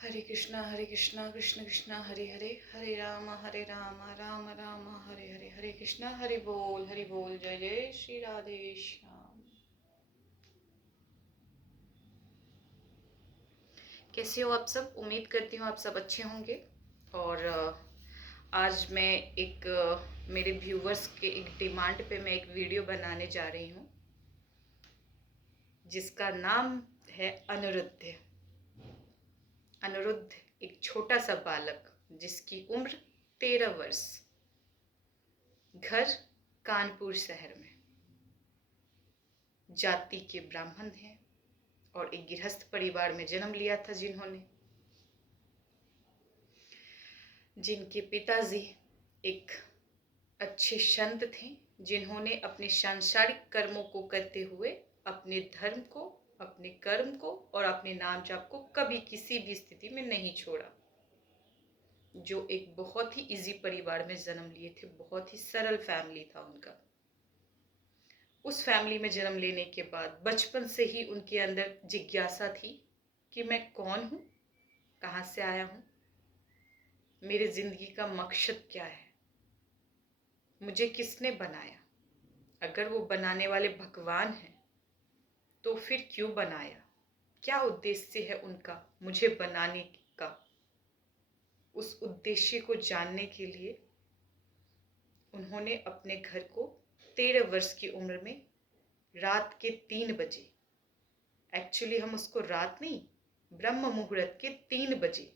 हरे कृष्णा कृष्ण कृष्णा हरे हरे, हरे राम राम राम हरे हरे, हरे कृष्णा हरि बोल, जय जय श्री राधे श्याम। कैसे हो आप सब? उम्मीद करती हूँ आप सब अच्छे होंगे। और आज मैं एक मेरे व्यूवर्स के एक डिमांड पे मैं एक वीडियो बनाने जा रही हूँ जिसका नाम है अनिरुद्ध। अनिरुद्ध एक छोटा सा बालक जिसकी उम्र 13 वर्ष, घर कानपुर शहर में, जाति के ब्राह्मण हैं और एक गृहस्थ परिवार में जन्म लिया था जिनके पिताजी एक अच्छे संत थे जिन्होंने अपने सांसारिक कर्मों को करते हुए अपने धर्म को, अपने कर्म को और अपने नाम जाप को कभी किसी भी स्थिति में नहीं छोड़ा। जो एक बहुत ही इजी परिवार में जन्म लिए थे, बहुत ही सरल फैमिली था उनका। उस फैमिली में जन्म लेने के बाद बचपन से ही उनके अंदर जिज्ञासा थी कि मैं कौन हूँ, कहाँ से आया हूँ, मेरे जिंदगी का मकसद क्या है, मुझे किसने बनाया। अगर वो बनाने वाले भगवान हैं तो फिर क्यों बनाया, क्या उद्देश्य है उनका मुझे बनाने का। उस उद्देश्य को जानने के लिए उन्होंने अपने घर को 13 वर्ष की उम्र में रात के 3 बजे, एक्चुअली हम उसको रात नहीं, ब्रह्म मुहूर्त के 3 बजे,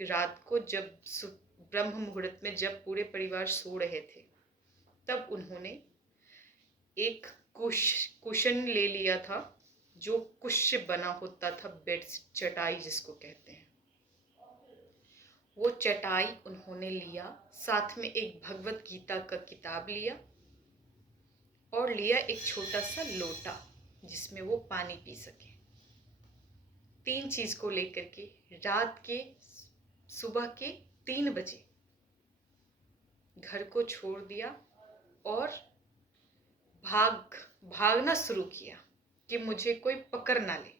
रात को जब ब्रह्म मुहूर्त में जब पूरे परिवार सो रहे थे तब उन्होंने एक कुशन ले लिया था जो कुश से बना होता था, बेड चटाई जिसको कहते हैं। वो चटाई उन्होंने लिया, साथ में एक भगवत गीता का किताब लिया और लिया एक छोटा सा लोटा जिसमें वो पानी पी सके। 3 चीज को लेकर के रात के सुबह के 3 बजे घर को छोड़ दिया और भागना शुरू किया कि मुझे कोई पकड़ ना ले।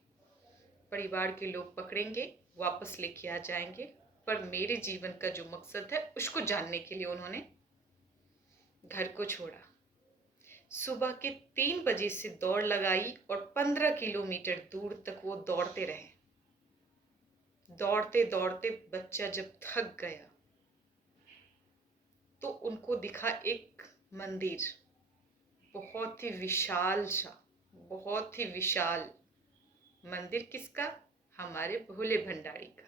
परिवार के लोग पकड़ेंगे, वापस लेके आ जाएंगे, पर मेरे जीवन का जो मकसद है उसको जानने के लिए उन्होंने घर को छोड़ा। सुबह के 3 बजे से दौड़ लगाई और 15 किलोमीटर दूर तक वो दौड़ते रहे। दौड़ते दौड़ते बच्चा जब थक गया तो उनको दिखा एक मंदिर, बहुत ही विशाल सा, बहुत ही विशाल मंदिर। किसका? हमारे भोले भंडारी का।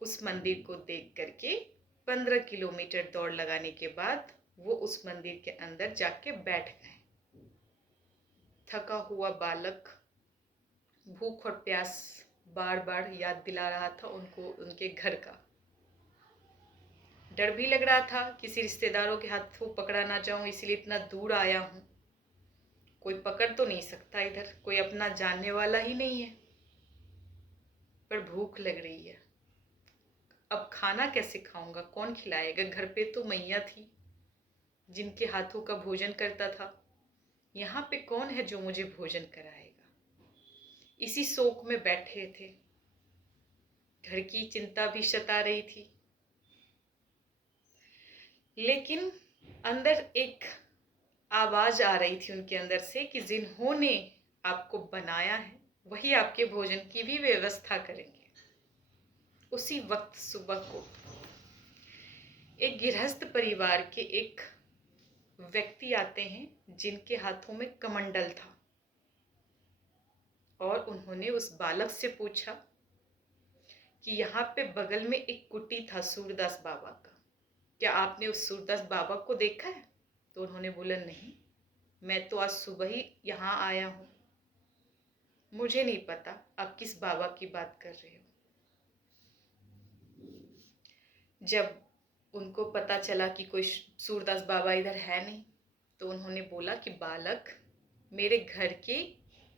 उस मंदिर को देख करके 15 किलोमीटर दौड़ लगाने के बाद वो उस मंदिर के अंदर जाके बैठ गए। थका हुआ बालक भूख और प्यास बार बार याद दिला रहा था उनको उनके घर का। डर भी लग रहा था, किसी रिश्तेदारों के हाथों पकड़ा ना जाऊं, इसलिए इतना दूर आया हूं। कोई पकड़ तो नहीं सकता, इधर कोई अपना जानने वाला ही नहीं है। पर भूख लग रही है, अब खाना कैसे खाऊंगा, कौन खिलाएगा? घर पे तो मैया थी जिनके हाथों का भोजन करता था, यहाँ पे कौन है जो मुझे भोजन कराएगा? इसी शोक में बैठे थे। घर की चिंता भी सता रही थी, लेकिन अंदर एक आवाज आ रही थी उनके अंदर से कि जिन्होंने आपको बनाया है वही आपके भोजन की भी व्यवस्था करेंगे। उसी वक्त सुबह को एक गृहस्थ परिवार के एक व्यक्ति आते हैं जिनके हाथों में कमंडल था और उन्होंने उस बालक से पूछा कि यहाँ पे बगल में एक कुटी था सूरदास बाबा का, क्या आपने उस सूरदास बाबा को देखा है? तो उन्होंने बोला नहीं, मैं तो आज सुबह ही यहाँ आया हूँ, मुझे नहीं पता आप किस बाबा की बात कर रहे हो। जब उनको पता चला कि कोई सूरदास बाबा इधर है नहीं तो उन्होंने बोला कि बालक, मेरे घर की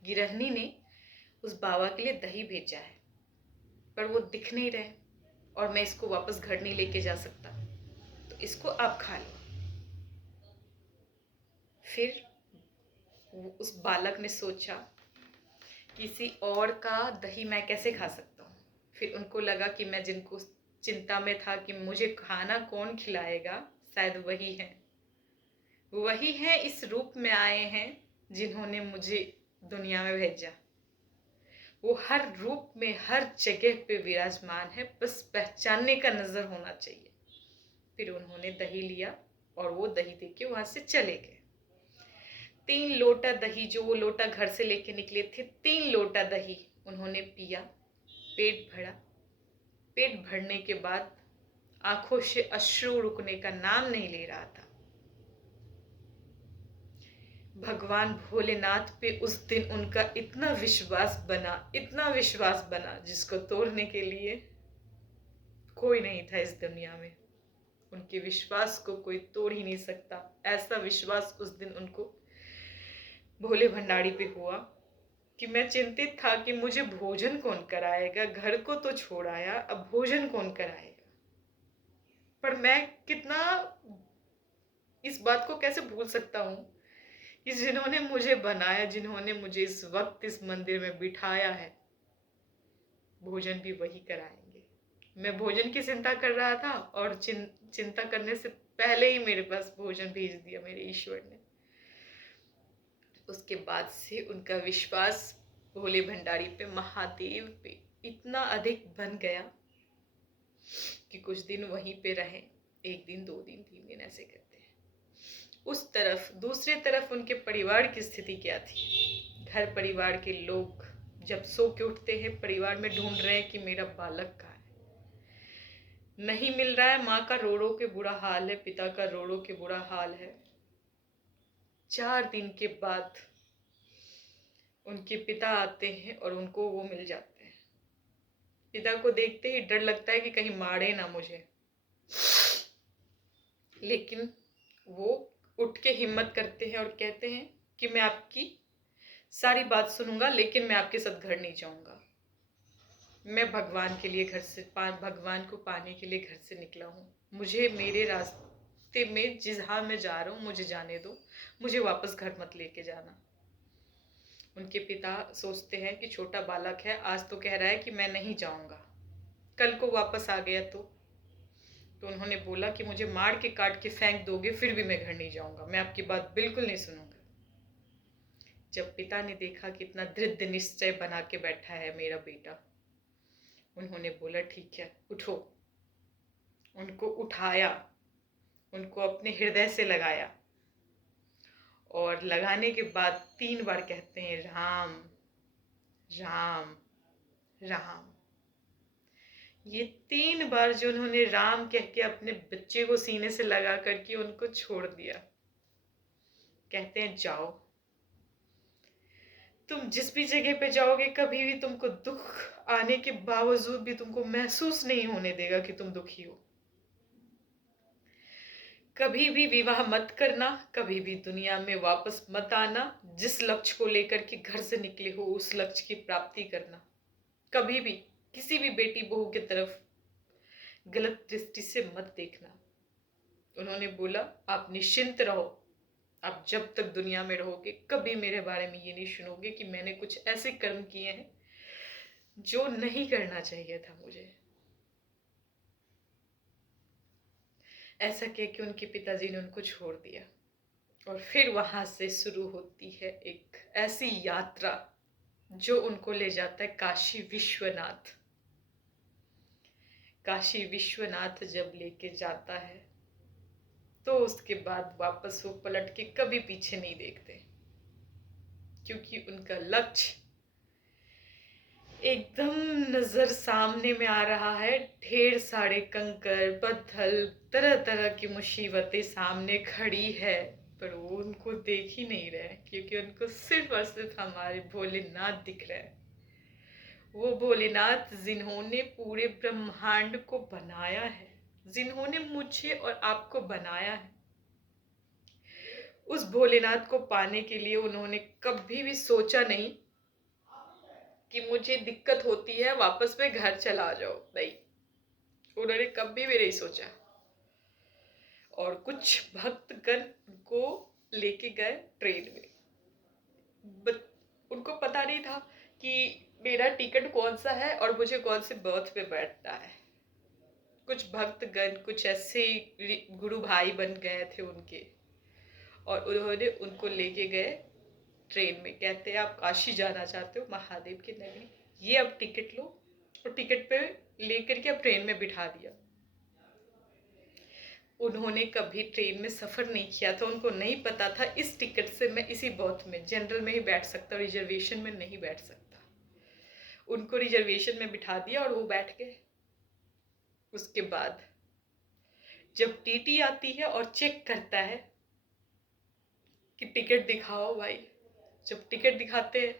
गिरहनी ने उस बाबा के लिए दही भेजा है, पर वो दिख नहीं रहे और मैं इसको वापस घर नहीं लेके जा सकता, तो इसको आप खा लो। फिर उस बालक ने सोचा किसी और का दही मैं कैसे खा सकता हूँ। फिर उनको लगा कि मैं जिनको चिंता में था कि मुझे खाना कौन खिलाएगा, शायद वही हैं इस रूप में आए हैं जिन्होंने मुझे दुनिया में भेजा। वो हर रूप में हर जगह पे विराजमान है, बस पहचानने का नजर होना चाहिए। फिर उन्होंने दही लिया और वो दही दे के वहां से चले गए। 3 लोटा दही, जो वो लोटा घर से लेके निकले थे, 3 लोटा दही उन्होंने पिया। पेट भरा। पेट भरने के बाद आंखों से अश्रु रुकने का नाम नहीं ले रहा था। भगवान भोलेनाथ पे उस दिन उनका इतना विश्वास बना, इतना विश्वास बना, जिसको तोड़ने के लिए कोई नहीं था इस दुनिया में। उनके विश्वास को कोई तोड़ ही नहीं सकता। ऐसा विश्वास उस दिन उनको भोले भंडारी पे हुआ कि मैं चिंतित था कि मुझे भोजन कौन कराएगा। घर को तो छोड़ आया, अब भोजन कौन कराएगा। पर मैं कितना इस बात को कैसे भूल सकता हूँ कि जिन्होंने मुझे बनाया, जिन्होंने मुझे इस वक्त इस मंदिर में बिठाया है, भोजन भी वही कराएंगे। मैं भोजन की चिंता कर रहा था और चिंता करने से पहले ही मेरे पास भोजन भेज दिया मेरे ईश्वर ने। उसके बाद से उनका विश्वास भोले भंडारी पे, महादेव पे इतना अधिक बन गया कि कुछ दिन वहीं पे रहे। 1 दिन, 2 दिन, 3 दिन ऐसे करते हैं। उस तरफ दूसरी तरफ उनके परिवार की स्थिति क्या थी। घर परिवार के लोग जब सो के उठते हैं, परिवार में ढूंढ रहे हैं कि मेरा बालक कहाँ है। नहीं मिल रहा है। माँ का रो रो के बुरा हाल है, पिता का रो रो के बुरा हाल है। 4 दिन के बाद उनके पिता आते हैं और उनको वो मिल जाते हैं। पिता को देखते ही डर लगता है कि कहीं मारे ना मुझे, लेकिन वो उठ के हिम्मत करते हैं और कहते हैं कि मैं आपकी सारी बात सुनूंगा, लेकिन मैं आपके साथ घर नहीं जाऊंगा। मैं भगवान के लिए भगवान को पाने के लिए घर से निकला हूँ। मुझे मेरे रास्ते में जहाँ मैं जा रहा हूँ मुझे जाने दो, मुझे वापस घर मत लेके जाना। उनके पिता सोचते हैं कि छोटा बालक है, आज तो कह रहा है कि मैं नहीं जाऊंगा, कल को वापस आ गया तो उन्होंने बोला कि मुझे मार के काट के फेंक दोगे फिर भी मैं घर नहीं जाऊंगा, मैं आपकी बात बिल्कुल नहीं सुनूंगा। जब पिता ने देखा कि इतना दृढ़ निश्चय बना के बैठा है मेरा बेटा, उन्होंने बोला ठीक है उठो। उनको उठाया, उनको अपने हृदय से लगाया और लगाने के बाद 3 बार कहते हैं राम राम राम। ये 3 बार जो उन्होंने राम कह के अपने बच्चे को सीने से लगा करके उनको छोड़ दिया। कहते हैं जाओ, तुम जिस भी जगह पे जाओगे कभी भी तुमको दुख आने के बावजूद भी तुमको महसूस नहीं होने देगा कि तुम दुखी हो। कभी भी विवाह मत करना, कभी भी दुनिया में वापस मत आना। जिस लक्ष्य को लेकर के घर से निकले हो उस लक्ष्य की प्राप्ति करना। कभी भी किसी भी बेटी बहू की तरफ गलत दृष्टि से मत देखना। उन्होंने बोला आप निश्चिंत रहो, आप जब तक दुनिया में रहोगे कभी मेरे बारे में ये नहीं सुनोगे कि मैंने कुछ ऐसे कर्म किए हैं जो नहीं करना चाहिए था मुझे। ऐसा कह के उनके पिताजी ने उनको छोड़ दिया और फिर वहां से शुरू होती है एक ऐसी यात्रा जो उनको ले जाता है काशी विश्वनाथ। काशी विश्वनाथ जब लेके जाता है तो उसके बाद वापस वो पलट के कभी पीछे नहीं देखते, क्योंकि उनका लक्ष्य एकदम नजर सामने में आ रहा है। ढेर सारे कंकर पत्थर, तरह तरह की मुसीबतें सामने खड़ी है, पर वो उनको देख ही नहीं रहे, क्योंकि उनको सिर्फ और सिर्फ हमारे भोलेनाथ दिख रहे हैं। वो भोलेनाथ जिन्होंने पूरे ब्रह्मांड को बनाया है, जिन्होंने मुझे और आपको बनाया है। उस भोलेनाथ को पाने के लिए उन्होंने कभी भी सोचा नहीं कि मुझे दिक्कत होती है वापस में घर चला जाओ, नहीं, उन्होंने कभी भी नहीं सोचा। और कुछ भक्तगण को लेके गए ट्रेन में, उनको पता नहीं था कि मेरा टिकट कौन सा है और मुझे कौन से बर्थ पे बैठना है। कुछ भक्तगण, कुछ ऐसे गुरु भाई बन गए थे उनके, और उन्होंने उनको लेके गए ट्रेन में। कहते हैं आप काशी जाना चाहते हो, महादेव की नगरी, ये अब टिकट लो। और टिकट पे लेकर के अब ट्रेन में बिठा दिया। उन्होंने कभी ट्रेन में सफ़र नहीं किया था, उनको नहीं पता था इस टिकट से मैं इसी बर्थ में जनरल में ही बैठ सकता, रिजर्वेशन में नहीं बैठ सकता। उनको रिजर्वेशन में बिठा दिया और वो बैठ गए। उसके बाद जब टीटी आती है और चेक करता है कि टिकट दिखाओ भाई, जब टिकट दिखाते हैं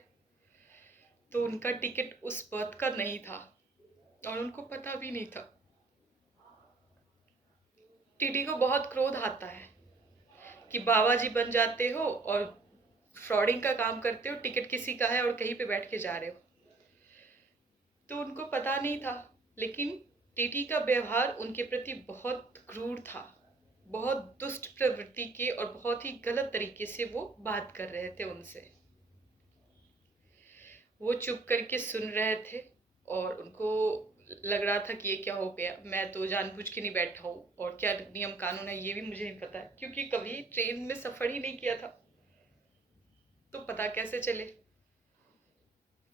तो उनका टिकट उस बर्थ का नहीं था और उनको पता भी नहीं था। टीटी को बहुत क्रोध आता है कि बाबा जी बन जाते हो और फ्रॉडिंग का काम करते हो, टिकट किसी का है और कहीं पे बैठ के जा रहे हो। तो उनको पता नहीं था, लेकिन टीटी का व्यवहार उनके प्रति बहुत क्रूर था, बहुत दुष्ट प्रवृत्ति के, और बहुत ही गलत तरीके से वो बात कर रहे थे उनसे। वो चुप करके सुन रहे थे और उनको लग रहा था कि ये क्या हो गया, मैं तो जानबूझ के नहीं बैठा हूँ, और क्या नियम कानून है ये भी मुझे नहीं पता है, क्योंकि कभी ट्रेन में सफ़र ही नहीं किया था, तो पता कैसे चले।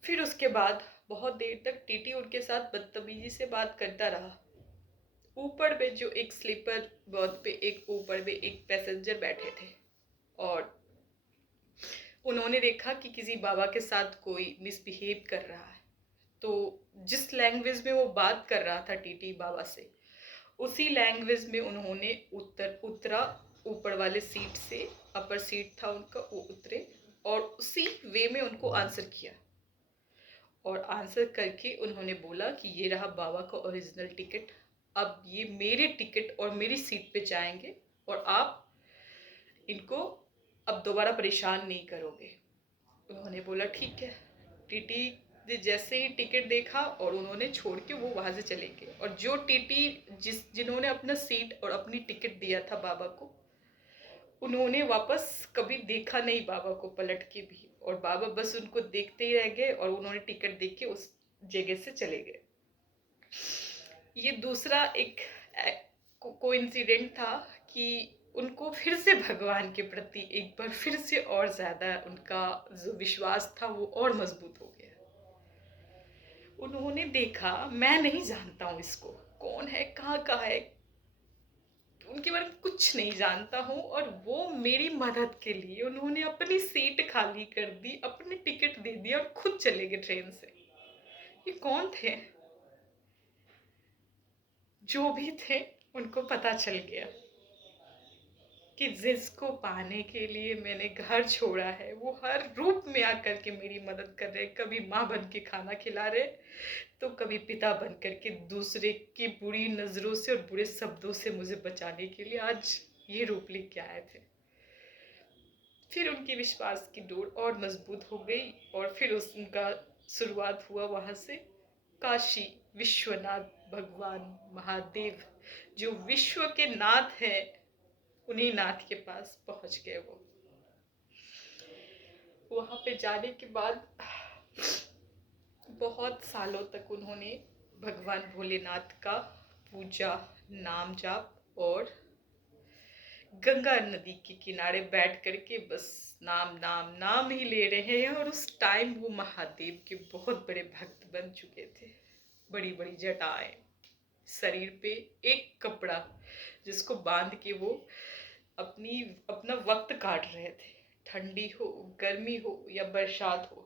फिर उसके बाद बहुत देर तक टीटी उनके साथ बदतमीजी से बात करता रहा। ऊपर में जो एक स्लीपर बर्थ पे एक ऊपर में एक पैसेंजर बैठे थे, और उन्होंने देखा कि किसी बाबा के साथ कोई मिसबिहेव कर रहा है। तो जिस लैंग्वेज में वो बात कर रहा था टीटी बाबा से, उसी लैंग्वेज में उन्होंने उतरा ऊपर वाले सीट से, अपर सीट था उनका, वो उतरे और उसी वे में उनको आंसर किया। और आंसर करके उन्होंने बोला कि ये रहा बाबा का ओरिजिनल टिकट, अब ये मेरे टिकट और मेरी सीट पे जाएंगे और आप इनको अब दोबारा परेशान नहीं करोगे। उन्होंने बोला ठीक है। टीटी ने जैसे ही टिकट देखा और उन्होंने छोड़ के वो वहाँ से चले गए। और जो टीटी जिन्होंने अपना सीट और अपनी टिकट दिया था बाबा को, उन्होंने वापस कभी देखा नहीं बाबा को पलट के भी, और बाबा बस उनको देखते ही रह गए और उन्होंने टिकट देख के उस जगह से चले गए। ये दूसरा एक कोइंसिडेंट था कि उनको फिर से भगवान के प्रति एक बार फिर से और ज़्यादा उनका जो विश्वास था वो और मजबूत हो गया। उन्होंने देखा मैं नहीं जानता हूँ इसको, कौन है, कहाँ का है, उनके बारे में कुछ नहीं जानता हूँ, और वो मेरी मदद के लिए उन्होंने अपनी सीट खाली कर दी, अपने टिकट दे दिया और खुद चले गए ट्रेन से। ये कौन थे? जो भी थे उनको पता चल गया कि जिसको पाने के लिए मैंने घर छोड़ा है वो हर रूप में आकर के मेरी मदद कर रहे। कभी माँ बन के खाना खिला रहे, तो कभी पिता बन करके दूसरे की बुरी नज़रों से और बुरे शब्दों से मुझे बचाने के लिए आज ये रूप लेके आए थे। फिर उनकी विश्वास की डोर और मजबूत हो गई, और फिर उनका शुरुआत हुआ वहाँ से काशी विश्वनाथ भगवान महादेव, जो विश्व के नाथ हैं, उन्हीं नाथ के पास पहुँच गए वो। वहाँ पे जाने के बाद बहुत सालों तक उन्होंने भगवान भोलेनाथ का पूजा, नाम जाप, और गंगा नदी के किनारे बैठ करके बस नाम नाम नाम ही ले रहे हैं। और उस टाइम वो महादेव के बहुत बड़े भक्त बन चुके थे। बड़ी बड़ी जटाएं, शरीर पे एक कपड़ा जिसको बांध के वो अपना वक्त काट रहे थे। ठंडी हो, गर्मी हो या बरसात हो,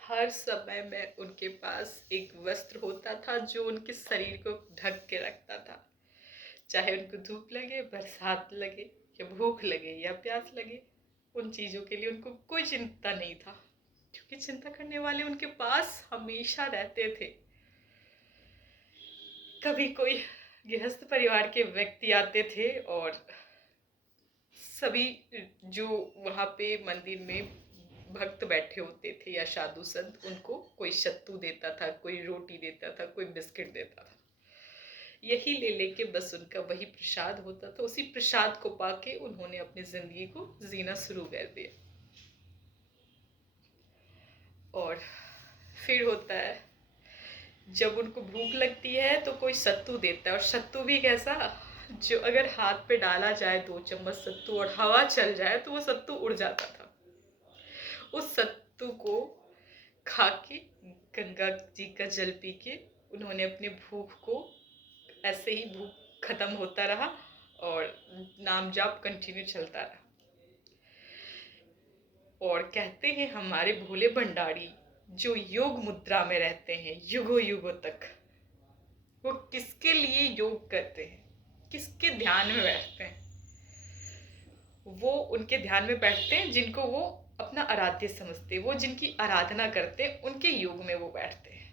हर समय में उनके पास एक वस्त्र होता था जो उनके शरीर को ढक के रखता था। चाहे उनको धूप लगे, बरसात लगे, या भूख लगे या प्यास लगे, उन चीज़ों के लिए उनको कोई चिंता नहीं था, क्योंकि चिंता करने वाले उनके पास हमेशा रहते थे। कभी कोई गृहस्थ परिवार के व्यक्ति आते थे और सभी जो वहाँ पे मंदिर में भक्त बैठे होते थे या साधु संत, उनको कोई सत्तू देता था, कोई रोटी देता था, कोई बिस्किट देता था। यही ले लेके बस उनका वही प्रसाद होता था। उसी प्रसाद को पाके उन्होंने अपनी जिंदगी को जीना शुरू कर दिया। और फिर होता है जब उनको भूख लगती है तो कोई सत्तू देता है, और सत्तू भी कैसा, जो अगर हाथ पे डाला जाए 2 चम्मच सत्तू और हवा चल जाए तो वो सत्तू उड़ जाता था। उस सत्तू को खा के, गंगा जी का जल पी के, उन्होंने अपनी भूख को, ऐसे ही भूख खत्म होता रहा और नाम जाप कंटिन्यू चलता रहा। और कहते हैं हमारे भोले भंडारी जो योग मुद्रा में रहते हैं युगों युगों तक, वो किसके लिए योग करते हैं, किसके ध्यान में बैठते हैं? वो उनके ध्यान में बैठते हैं जिनको वो अपना आराध्य समझते हैं, वो जिनकी आराधना करते हैं उनके योग में वो बैठते हैं।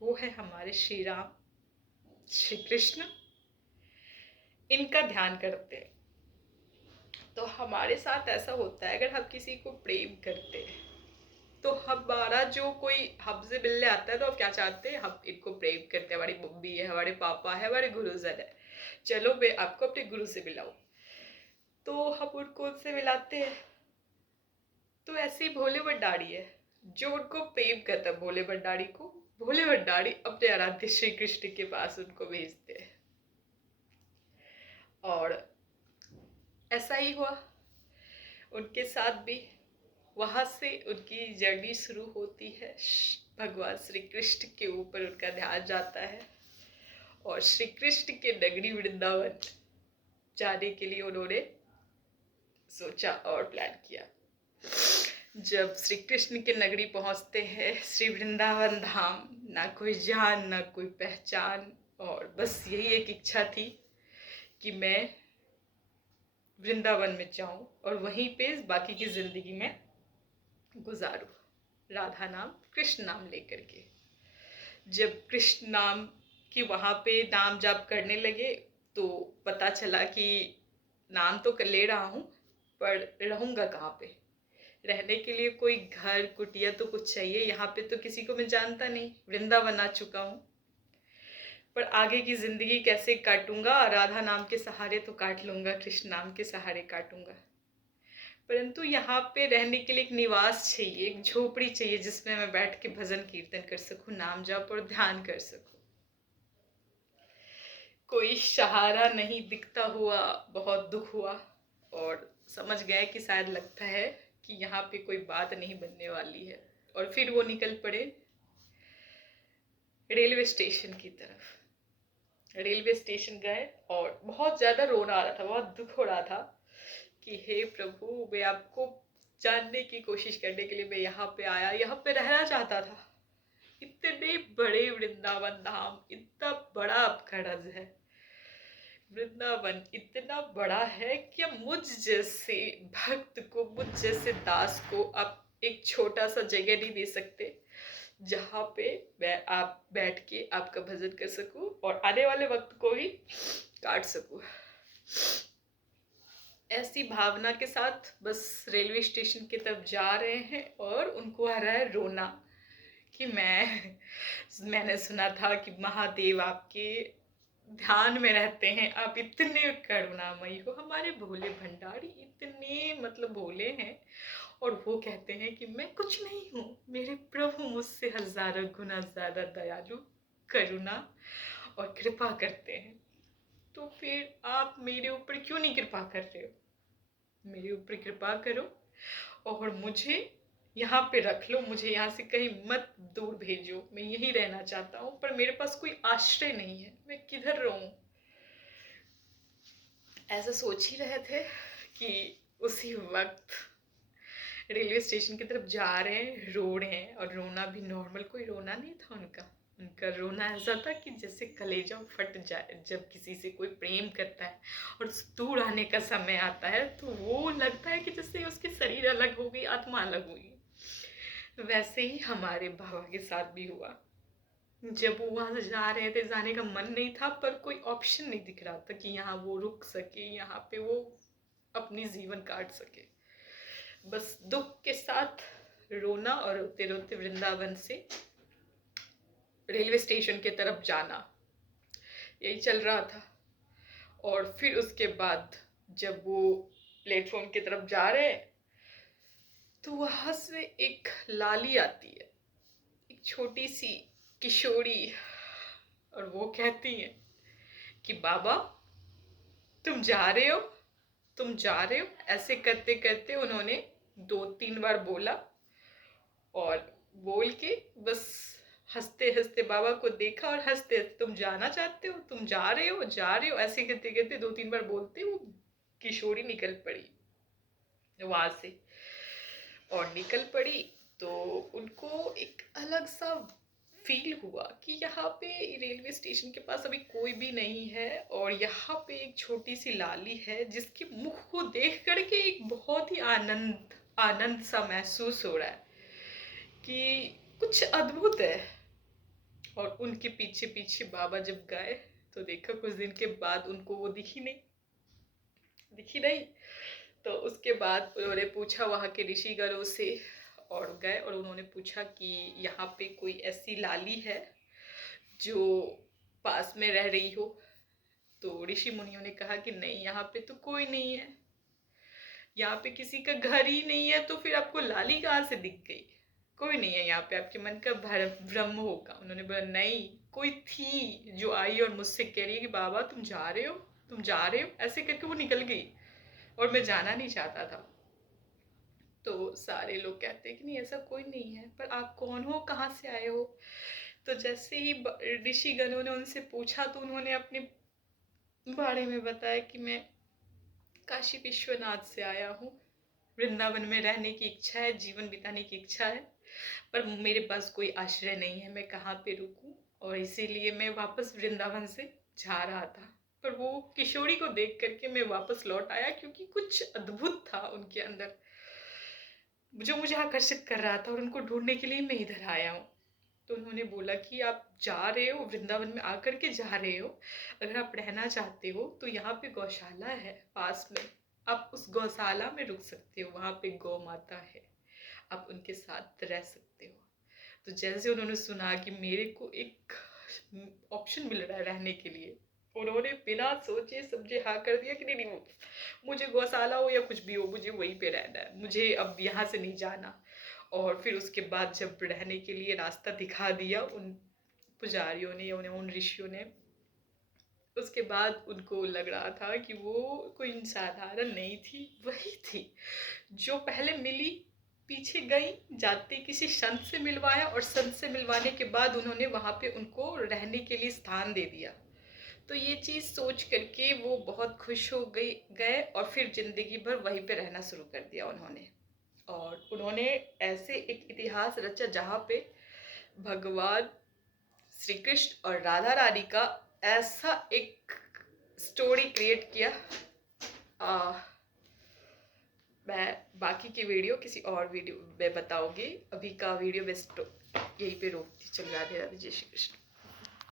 वो है हमारे श्री राम, श्री कृष्ण। इनका ध्यान करते हैं। तो हमारे साथ ऐसा होता है, अगर हम किसी को प्रेम करते हैं तो हमारा जो कोई हमसे मिलने आता है तो हम क्या चाहते हैं, हम इनको प्रेम करते हैं, हमारी मम्मी है, हमारे पापा है, हमारे गुरुजन है, चलो मैं आपको अपने गुरु से मिलाऊं, तो हम उनको उनसे मिलाते हैं। तो ऐसे ही भोले भंडारी है, जो उनको प्रेम करता है भोले भंडारी को, भोले भंडारी अपने आराध्य श्री कृष्ण के पास उनको भेजते हैं। और ऐसा ही हुआ उनके साथ भी। वहां से उनकी जर्नी शुरू होती है, भगवान श्री कृष्ण के ऊपर उनका ध्यान जाता है और श्री कृष्ण के नगरी वृंदावन जाने के लिए उन्होंने सोचा और प्लान किया। जब श्री कृष्ण के नगरी पहुंचते हैं, श्री वृंदावन धाम, ना कोई जान ना कोई पहचान, और बस यही एक इच्छा थी कि मैं वृंदावन में जाऊं और वहीं पे बाकी की जिंदगी में गुजारूं, राधा नाम कृष्ण नाम लेकर के। जब कृष्ण नाम की वहाँ पे नाम जाप करने लगे तो पता चला कि नाम तो ले रहा हूँ पर रहूँगा कहाँ पे, रहने के लिए कोई घर कुटिया तो कुछ चाहिए। यहाँ पे तो किसी को मैं जानता नहीं, वृंदावन आ चुका हूँ, पर आगे की जिंदगी कैसे काटूंगा? राधा नाम के सहारे तो काट लूंगा, कृष्ण नाम के सहारे काटूंगा, परंतु यहाँ पे रहने के लिए एक निवास चाहिए, एक झोपड़ी चाहिए जिसमें मैं बैठ के भजन कीर्तन कर सकूं, नाम जाप और ध्यान कर सकूं। कोई सहारा नहीं दिखता हुआ बहुत दुख हुआ और समझ गए कि शायद लगता है कि यहाँ पे कोई बात नहीं बनने वाली है। और फिर वो निकल पड़े रेलवे स्टेशन की तरफ। रेलवे स्टेशन गए और बहुत ज़्यादा रोना आ रहा था, बहुत दुख हो रहा था कि हे प्रभु, मैं आपको जानने की कोशिश करने के लिए मैं यहाँ पे आया, यहाँ पे रहना चाहता था। इतने बड़े वृंदावन धाम, इतना बड़ा आपका रज है, वृंदावन इतना बड़ा है कि मुझ जैसे भक्त को, मुझ जैसे दास को आप एक छोटा सा जगह नहीं दे सकते जहाँ पे मैं आप बैठ के आपका भजन कर सकूं और आने वाले वक्त को भी काट सकूं। ऐसी भावना के साथ बस रेलवे स्टेशन की तरफ जा रहे हैं और उनको आ रहा है रोना कि मैंने सुना था कि महादेव आपके ध्यान में रहते हैं, आप इतने करुणामयी हो। हमारे भोले भंडारी इतने मतलब भोले हैं और वो कहते हैं कि मैं कुछ नहीं हूँ, मेरे प्रभु मुझसे हजारों गुना ज्यादा दयालु, करुणा और कृपा करते हैं। तो फिर आप मेरे ऊपर क्यों नहीं कृपा कर रहे हो? मेरे ऊपर कृपा करो और मुझे यहाँ पे रख लो, मुझे यहाँ से कहीं मत दूर भेजो, मैं यहीं रहना चाहता हूँ, पर मेरे पास कोई आश्रय नहीं है, मैं किधर रहूं? ऐसा सोच ही रहे थे कि उसी वक्त रेलवे स्टेशन की तरफ जा रहे हैं, रो रहे हैं, और रोना भी नॉर्मल कोई रोना नहीं था उनका रोना ऐसा था कि जैसे कलेजा फट जाए जब किसी से कोई प्रेम करता है और दूर आने का समय आता है तो वो लगता है कि जैसे उसकी शरीर अलग हो गई, आत्मा अलग हो गई। वैसे ही हमारे बाबा के साथ भी हुआ। जब वो वहां से जा रहे थे, जाने का मन नहीं था पर कोई ऑप्शन नहीं दिख रहा था कि यहाँ वो रुक सके, यहाँ पे वो अपनी जीवन काट सके। बस दुख के साथ रोना और रोते रोते वृंदावन से रेलवे स्टेशन के तरफ जाना, यही चल रहा था। और फिर उसके बाद जब वो प्लेटफॉर्म की तरफ जा रहे तो वहां से एक लाली आती है, एक छोटी सी किशोरी, और वो कहती है कि बाबा तुम जा रहे हो, तुम जा रहे हो। ऐसे करते करते उन्होंने 2-3 बार बोला, और बोल के बस हंसते हंसते बाबा को देखा और हंसते हंसते, तुम जाना चाहते हो, तुम जा रहे हो, जा रहे हो, ऐसे करते करते 2-3 बार बोलते वो किशोरी निकल पड़ी वहां से। और निकल पड़ी तो उनको एक अलग सा फील हुआ कि यहाँ पे रेलवे स्टेशन के पास अभी कोई भी नहीं है, और यहाँ पे एक छोटी सी लाली है जिसके मुख को देख करके एक बहुत ही आनंद आनंद सा महसूस हो रहा है कि कुछ अद्भुत है। और उनके पीछे पीछे बाबा जब गए तो देखा कुछ दिन के बाद उनको वो दिखी नहीं। तो उसके बाद उन्होंने पूछा वहाँ के ऋषिगणों से, और गए और उन्होंने पूछा कि यहाँ पे कोई ऐसी लाली है जो पास में रह रही हो। तो ऋषि मुनियों ने कहा कि नहीं, यहाँ पे तो कोई नहीं है, यहाँ पे किसी का घर ही नहीं है, तो फिर आपको लाली कहाँ से दिख गई? कोई नहीं है यहाँ पे, आपके मन का भ्रम होगा। उन्होंने बोला नहीं, कोई थी जो आई और मुझसे कह रही है कि बाबा तुम जा रहे हो, तुम जा रहे हो, ऐसे करके वो निकल गई और मैं जाना नहीं चाहता था। तो सारे लोग कहते हैं कि नहीं, ऐसा कोई नहीं है, पर आप कौन हो, कहाँ से आए हो? तो जैसे ही ऋषिगणों ने उनसे पूछा तो उन्होंने अपने बारे में बताया कि मैं काशी विश्वनाथ से आया हूँ, वृंदावन में रहने की इच्छा है, जीवन बिताने की इच्छा है, पर मेरे पास कोई आश्रय नहीं है, मैं कहाँ पे रुकूं, और इसीलिए मैं वापस वृंदावन से जा रहा था। पर वो किशोरी को देख करके मैं वापस लौट आया, क्योंकि कुछ अद्भुत था उनके अंदर जो मुझे आकर्षित कर रहा था, और उनको ढूंढने के लिए मैं इधर आया हूँ। तो उन्होंने बोला कि आप जा रहे हो, वृंदावन में आकर के जा रहे हो, अगर आप रहना चाहते हो तो यहाँ पे गौशाला है पास में, आप उस गौशाला में रुक सकते हो, वहाँ पे गौ माता है, आप उनके साथ रह सकते हो। तो जैसे उन्होंने सुना कि मेरे को एक ऑप्शन मिल रहा है रहने के लिए, उन्होंने बिना सोचे समझे हाँ कर दिया कि नहीं नहीं, मुझे गौशाला हो या कुछ भी हो, मुझे वहीं पे रहना है, मुझे अब यहाँ से नहीं जाना। और फिर उसके बाद जब रहने के लिए रास्ता दिखा दिया उन पुजारियों ने या उन ऋषियों ने, उसके बाद उनको लग रहा था कि वो कोई साधारण नहीं थी, वही थी जो पहले मिली, पीछे गई, जाते किसी संत से मिलवाया, और संत से मिलवाने के बाद उन्होंने वहाँ पे उनको रहने के लिए स्थान दे दिया। तो ये चीज़ सोच करके वो बहुत खुश हो गए और फिर जिंदगी भर वहीं पे रहना शुरू कर दिया उन्होंने। और उन्होंने ऐसे एक इतिहास रचा जहाँ पे भगवान श्री कृष्ण और राधा रानी का ऐसा एक स्टोरी क्रिएट किया। मैं बाकी की वीडियो किसी और वीडियो में बताऊंगी, अभी का वीडियो बेस्ट यहीं पे रोकती। चल, राधे राधे, जय श्री कृष्ण।